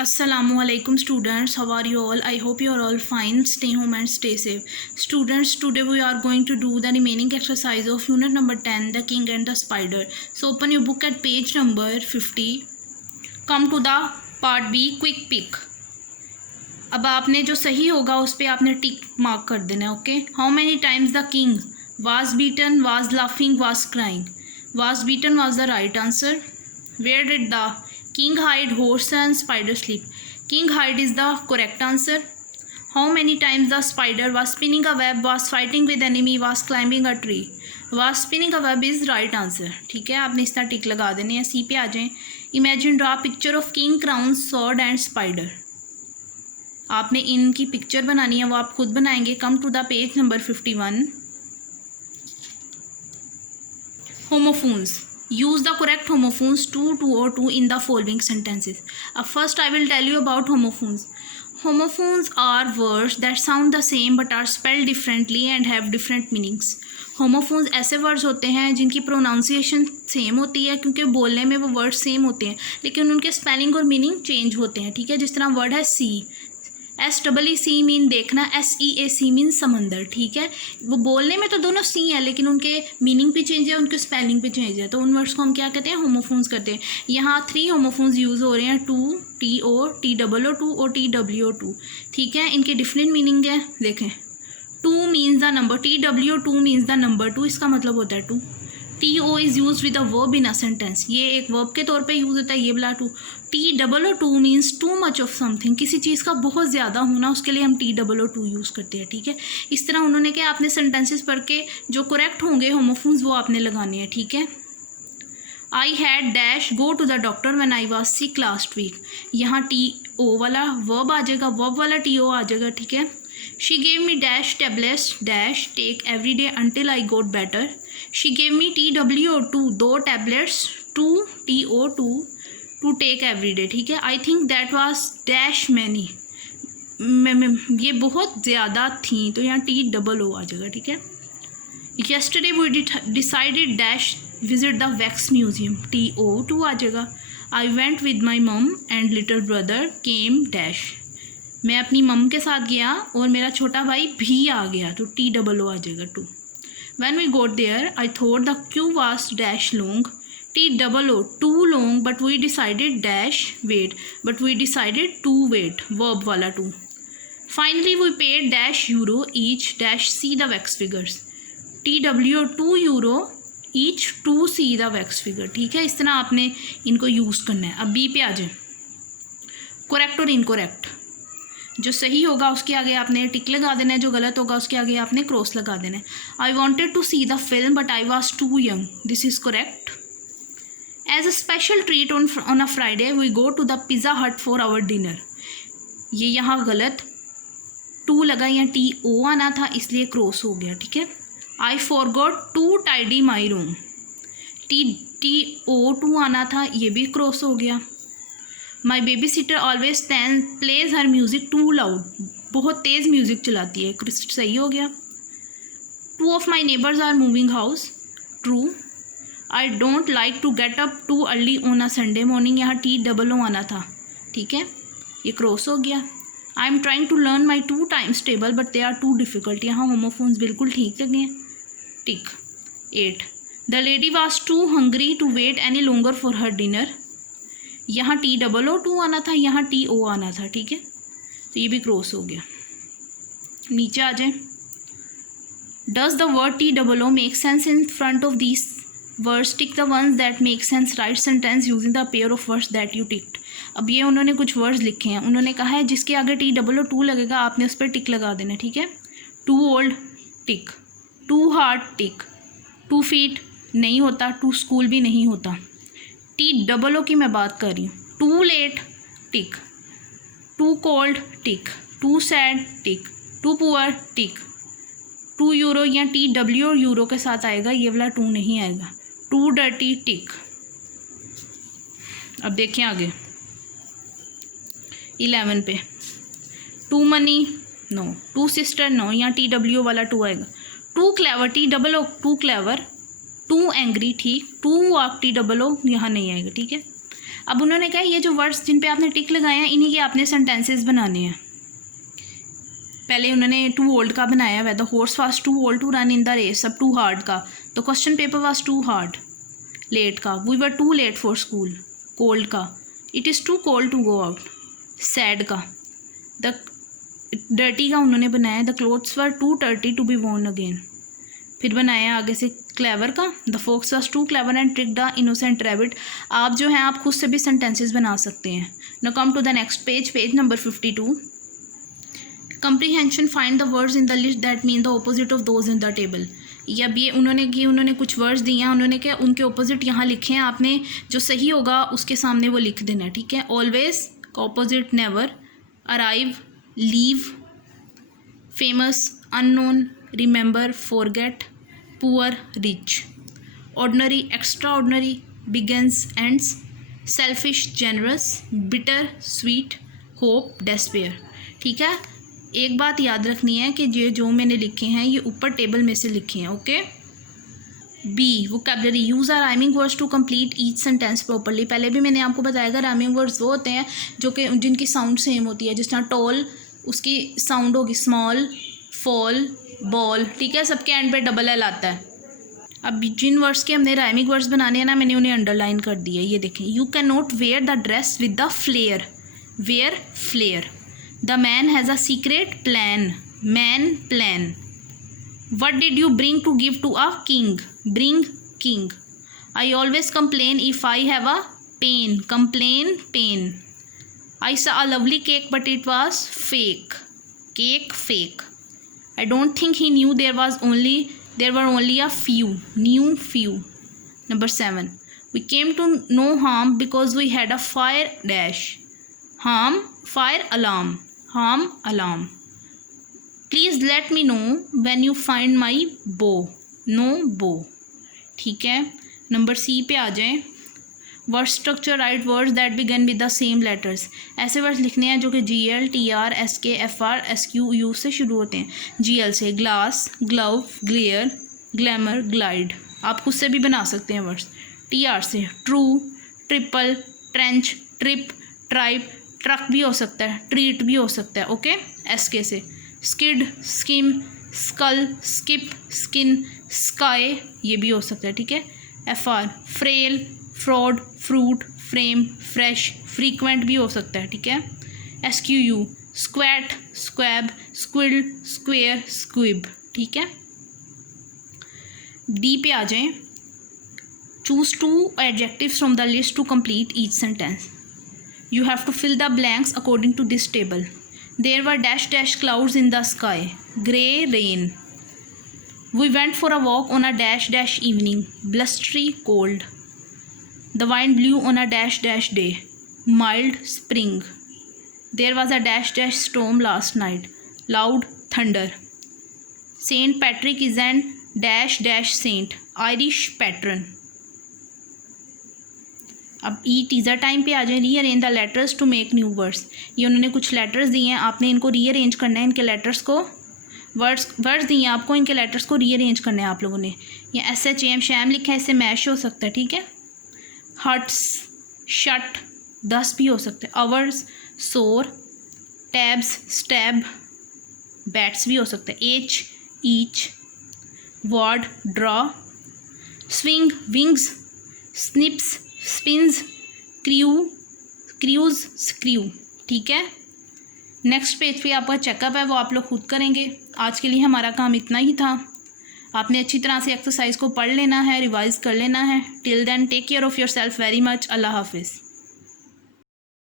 Assalamualaikum students, how are you all? I hope you are all fine. Stay home and stay safe. Students, today we are going to do the remaining exercise of unit number 10, the king and the spider. So open your book at page number 50. Come to the part B, quick pick. अब आपने जो सही होगा उस पर आपने tick mark कर देना है. Okay. How many times the king was beaten, was laughing, was crying. Was beaten was the right answer. Where did the king hide, horse and spider sleep? King hide is the correct answer. How many times the spider was spinning a web, was fighting with enemy, was climbing a tree? Was spinning a web is right answer. ठीक है, आपने इस तरह टिक लगा देने हैं. सी पे आ जाएं. Imagine draw picture of king, crown, sword and spider. आपने इनकी पिक्चर बनानी है, वो आप खुद बनाएंगे. Come to the page number 51. Homophones. Use the correct homophones to or to in the following sentences. First I will tell you about homophones. Homophones are words that sound the same but are spelled differently and have different meanings. homophones ऐसे words होते हैं जिनकी pronunciation same होती है क्योंकि बोलने में वो वर्ड सेम होते हैं लेकिन उनके स्पेलिंग और मीनिंग चेंज होते हैं. ठीक है, जिस तरह वर्ड है सी, SEEC मीन देखना, SEAC मीन समंदर. ठीक है, वो बोलने में तो दोनों सी है लेकिन उनके मीनिंग भी चेंज है, उनके स्पेलिंग भी चेंज है. तो उन वर्ड्स को हम क्या कहते हैं? होमोफोन्स करते हैं. यहाँ 3 होमोफोन्स यूज़ हो रहे हैं, टू, TO, TOO और TWO2. ठीक है, इनके डिफरेंट मीनिंग है. देखें, two means the number, TWO2 means the number 2, इसका मतलब होता है two. TO is use with a verb in a sentence, ये एक वर्ब के तौर पे यूज़ होता है, ये वाला to. TOO2 means too much of something, किसी चीज़ का बहुत ज़्यादा होना, उसके लिए हम TOO2 यूज़ करते हैं. ठीक है, इस तरह उन्होंने क्या, आपने सेंटेंसेस पढ़ के जो करेक्ट होंगे होमोफोन्स वो आपने लगाने हैं. ठीक है, I had dash go to the doctor when I was sick last week. यहाँ TO वाला वर्ब आ जाएगा, वर्ब वाला TO आ जाएगा. ठीक है, she gave me dash tablets dash take every day until I got better. She gave me TWO2 दो tablets, two TO2 to take every day. ठीक है, I think that was dash many, ये बहुत ज़्यादा थी, तो यहाँ TOO आ जाएगा. ठीक है, yesterday we decided dash visit the wax museum, TO2 आ जाएगा. I went with my mum and little brother came dash, मैं अपनी मम के साथ गया और मेरा छोटा भाई भी आ गया, तो TOO आ जाएगा, to. When we got there, I thought the queue was dash long, TOO too long, but we decided dash wait, but we decided to wait, verb वाला to. Finally we paid dash euro each dash see the wax figures, TWO 2 euro each to see the wax figure. ठीक है, इस तरह आपने इनको use करना है. अब बी पे आ जाए, करेक्ट और इनकरेक्ट. जो सही होगा उसके आगे आपने टिक लगा देना है, जो गलत होगा उसके आगे आपने क्रॉस लगा देना है. I wanted to see the film but I was too young, this is correct. As a special treat on a Friday we go to the Pizza Hut for our dinner. ये यहाँ गलत, to लगा, यहाँ TO आना था इसलिए cross हो गया. ठीक है, I forgot to tidy my room, TOO2 आना था, ये भी क्रॉस हो गया. My baby sitter always plays her music too loud, बहुत तेज़ म्यूज़िक चलाती है, सही हो गया. Two of my neighbours are moving house, true. I don't like to get up too early on a Sunday morning, यहाँ TOO आना था. ठीक है, ये क्रॉस हो गया. I am trying to learn my 2 times table but they are too difficult, यहाँ होमोफोन्स बिल्कुल ठीक लगे हैं, tick. 8. The lady was too hungry to wait any longer for her dinner, यहाँ TOO2 आना था, यहाँ TO आना था. ठीक है, तो ये भी क्रॉस हो गया. नीचे आ जाए, does the word TOO make sense in front of these words, tick the ones that make sense, right sentence using the pair of words that you ticked. अब ये उन्होंने कुछ वर्ड्स लिखे हैं, उन्होंने कहा है जिसके आगे TOO2 लगेगा आपने उस पर टिक लगा देना. ठीक है, too old, tick. Too hard, tick. 2 feet नहीं होता, टू स्कूल भी नहीं होता. TOO की मैं बात कर रही हूँ. Too late, tick. Too cold, tick. Too sad, tick. Too poor, tick. 2 euro या TW यूरो के साथ आएगा, ये वाला 2 नहीं आएगा. Too dirty, tick. अब देखें आगे 11 पे, too money, no. Too sister, no, यहाँ TW वाला 2 आएगा. Too clever, TOO too clever. Too angry, ठीक. टू वॉक, TOO यहाँ नहीं आएगा. ठीक है, अब उन्होंने कहा ये जो वर्ड्स जिन पे आपने टिक लगाए हैं इन्हीं के आपने सेंटेंसेस बनाने हैं। पहले उन्होंने टू ओल्ड का बनाया हुआ, the horse was too old to run in the race, अब टू हार्ड का, the question paper was too hard, late का, we were too late for school, cold का, it is too cold to go out, sad का, the dirty का उन्होंने बनाया, the clothes were too dirty to be worn again. फिर बनाया आगे से क्लेवर का, the fox was too clever and trick the innocent rabbit. आप जो हैं आप खुद से भी सेंटेंसेस बना सकते हैं। Now come to the next page, page number 52। Comprehension, find the words in the list that mean the opposite of those in the table. या ये उन्होंने कुछ वर्ड्स दिए हैं, उन्होंने क्या उनके ऑपोजिट यहाँ लिखे हैं, आपने जो सही होगा उसके सामने वो लिख देना है, ठीक है। ऑलवेज का opposite never, arrive, leave, famous, unknown, remember, forget, poor, rich, ordinary, extra ordinary, begins, ends, selfish, generous, bitter, sweet, hope, despair. ठीक है, एक बात याद रखनी है कि ये जो मैंने लिखे हैं ये ऊपर टेबल में से लिखे हैं, okay. B, vocabulary, use our rhyming words to complete each sentence properly. पहले भी मैंने आपको बताया राइमिंग वर्ड्स वो होते हैं जो कि जिनकी साउंड सेम होती है। जिस तरह टॉल, उसकी साउंड होगी स्मॉल, फॉल, बॉल, ठीक है, सबके एंड पे डबल एल आता है। अब जिन वर्ड्स के हमने राइमिंग वर्ड्स बनाने हैं ना, मैंने उन्हें अंडरलाइन कर दिया। ये देखें, you can not wear the dress with the flare, wear flare. The man has a secret plan, man plan. What did you bring to give to a king, bring king. I always complain if I have a pain, complain pain. I saw a lovely cake but it was fake, cake fake. I don't think he knew there were only a few, knew few. Number 7. We came to no harm because we had a fire dash. Harm, fire alarm, harm alarm. Please let me know when you find my bow, no bow. ठीक है, number C पे आ जाएं। Word structure, write words that begin with the same letters. ऐसे words लिखने हैं जो कि GL, TR, SK, FR, SQ, U से शुरू होते हैं। GL से glass, glove, glare, glamour, glide. आप खुद से भी बना सकते हैं वर्ड्स। TR से true, triple, trench, trip, tribe, truck भी हो सकता है, ट्रीट भी हो सकता है, ओके। SK से skid, skim, skull, skip, skin, sky, ये भी हो सकता है, ठीक है। FR frail, fraud, fruit, frame, fresh, frequent भी हो सकता है, ठीक है। SQU squat, squab, squid, square, squib, ठीक है। D पे आ जाएं। Choose 2 adjectives from the list to complete each sentence. You have to fill the blanks according to this table. There were dash dash clouds in the sky, grey, rain. We went for a walk on a dash dash evening, blustery, cold. The wind blew on a dash dash day, mild, spring. There was a dash dash storm last night, loud, thunder. Saint Patrick is an dash dash saint, Irish patron. अब teaser time पे आ जाए। Rearrange the letters to make new words. ये उन्होंने कुछ letters दिए हैं, आपने इनको रीअरेंज करना है। इनके लेटर्स को वर्ड्स दिए हैं आपको, इनके लेटर्स को रीअरेंज करना है आप लोगों ने। या SHAM, शैम लिखा है, इससे मैश हो सकता है, ठीक है। हट्स, शट, 10 भी हो सकते हैं। आवर्स, सोर, टैब्स, स्टैब, बैट्स भी हो सकते हैं। H, each, ward, draw, swing, wings, snips, spins, cruise, screw, ठीक है। नेक्स्ट पेज पे आपका चेकअप है, वो आप लोग खुद करेंगे। आज के लिए हमारा काम इतना ही था। आपने अच्छी तरह से एक्सरसाइज को पढ़ लेना है, रिवाइज कर लेना है। Till then take care of your self very much. Allah हाफिज़।